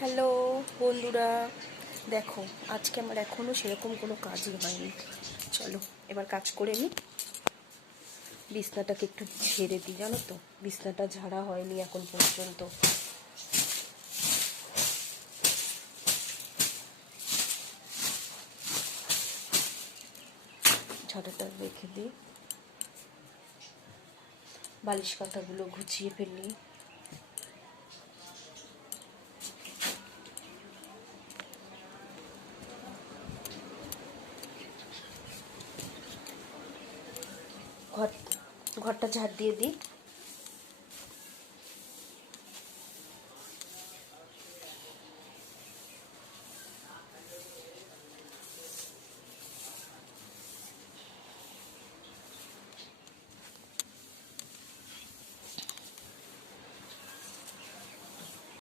Hello বন্ধুরা, দেখো আজকে আমার এখনও সেরকম কোনো কাজই হয়নি। চলো এবার কাজ করে নিই। বিছনাটাকে একটু ঝেড়ে দিই, জানো তো বিছনাটা ঝাড়া হয়নি এখন পর্যন্ত। ঝাড়াটা রেখে দিই, বালিশ কাঁথাগুলো গুছিয়ে ফেলি। ঘরটা ঝাড় দিয়ে দিই।